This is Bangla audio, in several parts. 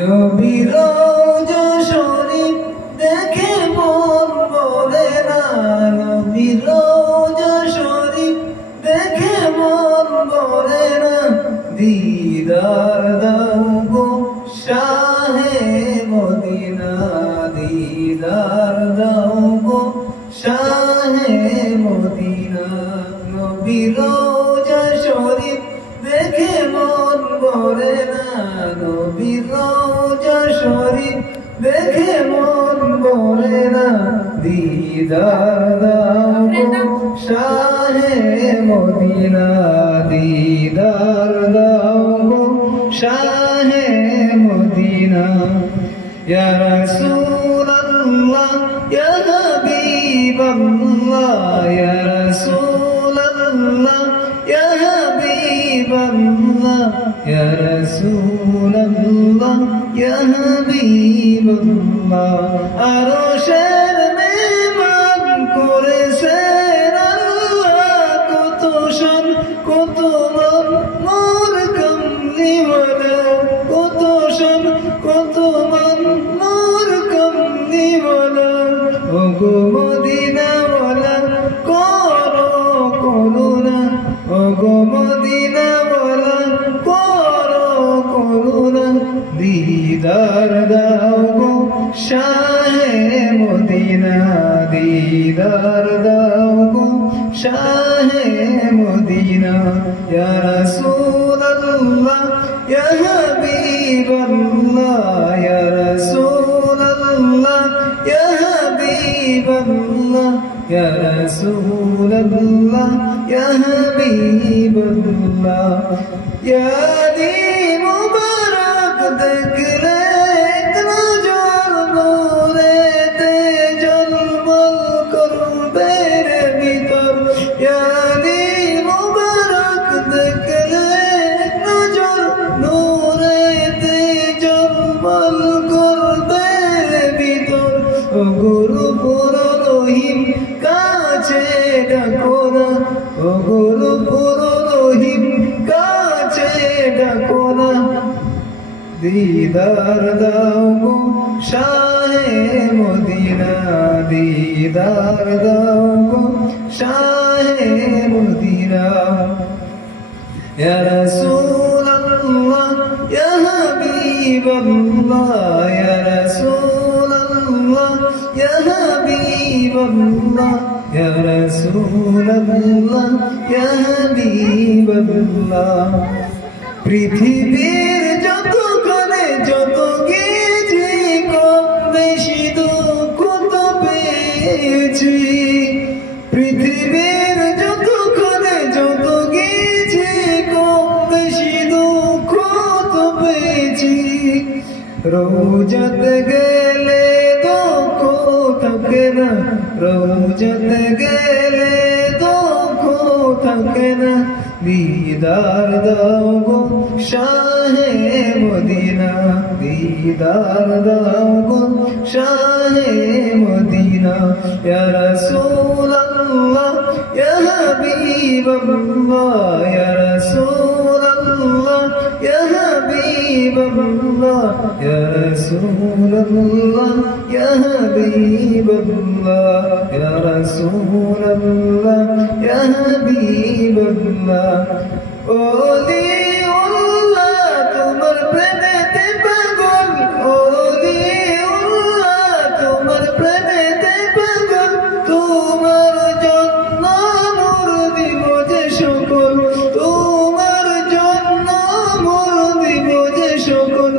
নবীর রওজা শরীফ দেখে মন ভরে না, নবীর রওজা শরীফ দেখে মন ভরে না। দিদার দাও গো শাহে মদিনা, দিদার দাও গো শাহে মদিনা। নবীর রওজা শরীফ দেখে মন ভরে না, নবীর রওজা শরীফ দেখে মন ভরে না। দিদার দাও গো শাহে মদিনা, দিদার দাও গো শাহে মদিনা। ইয়া রাসূলুল্লাহ ইয়া হাবিবাল্লাহ, ইয়া রাসূলুল্লাহ ইয়া হাবিবাল্লাহ, ইয়া রাসূলুল্লাহ ইয়া হাবিবাল্লাহ। আরশের মেহমান করেছেন আল্লাহ, কত শান কত মান মোর কামলিওয়ালা, কত শান কত মান মোর কামলিওয়ালা। ওগো মদিনাওয়ালা করো করুণা, ওগো মদিনাওয়ালা করো করুণা। দিদার দাও গো শাহে মদিনা, দিদার দাও গো শাহে মদিনা। ইয়া রাসূলুল্লাহ ইয়া হাবিবাল্লাহ, ইয়া রাসূলুল্লাহ ইয়া হাবিবাল্লাহ, ইয়া রাসূলুল্লাহ ইয়া হাবিবাল্লাহ। ইয়া দিন মুবারক দেখলে এক নজর নূরেতে ঝলমল করবে রে ভিতর। ইয়া দিন মুবারক দেখলে এক নজর নূরেতে ঝলমল করবে রে ভিতর। ও গুরু পুরোহিত কাছে ডাকো না, ও গুরু পুরোহিত কাছে ডাকো না। দিদার দাও গো শাহে মদিনা, দিদার দাও গো শাহে মদিনা। ইয়া রাসূলুল্লাহ ইয়া হাবিবাল্লাহ, ইয়া রাসূলুল্লাহ ইয়া হাবিবাল্লাহ, ইয়া রাসূলুল্লাহ ইয়া হাবিবাল্লাহ। পৃথিবীর যত করে যত গেছি কম বেশি দুঃখ তো পেয়েছি, পৃথিবীর যত করে যত গেছি কম বেশি দুঃখ তো পেয়েছি। রওজাতে গেলে দুঃখ থাকে না, রওজাতে গেলে দুঃখ থাকে না। দিদার দাও গো শাহে মদিনা, দিদার দাও গো শাহে মদিনা। ইয়া রাসূলুল্লাহ ইয়া হাবিবাল্লাহ, ইয়া রাসূলুল্লাহ ইয়া হাবিবাল্লাহ, ইয়া রাসূলুল্লাহ ইয়া হাবিবাল্লাহ, ইয়া রাসূলুল্লাহ ইয়া হাবিবাল্লাহ। ওলিউল্লাহ তোমার প্রেমেতে পাগল, ওলিউল্লাহ তোমার প্রেমেতে পাগল। তোমার জন্য মোর দিব যে সকল, তোমার জন্য মোর দিব যে সকল।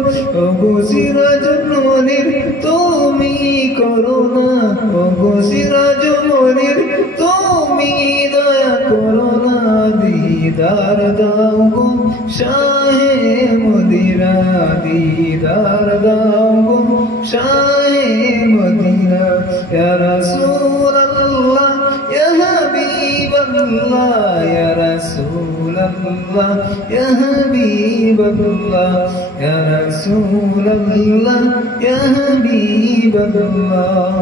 ওগো সিরাজুল মুনির তুমি করো না, ওগো সিরাজুল মুনির তুমি দয়া করো না। দিদার দাও গো শাহে মদিনা, দিদার দাও গো শাহে মদিনা। ইয়া রাসূলুল্লাহ ইয়া হাবিবাল্লাহ, ইয়া রাসূলুল্লাহ ইয়া হাবিবাল্লাহ, ইয়া রাসূলুল্লাহ ইয়া হাবিবাল্লাহ।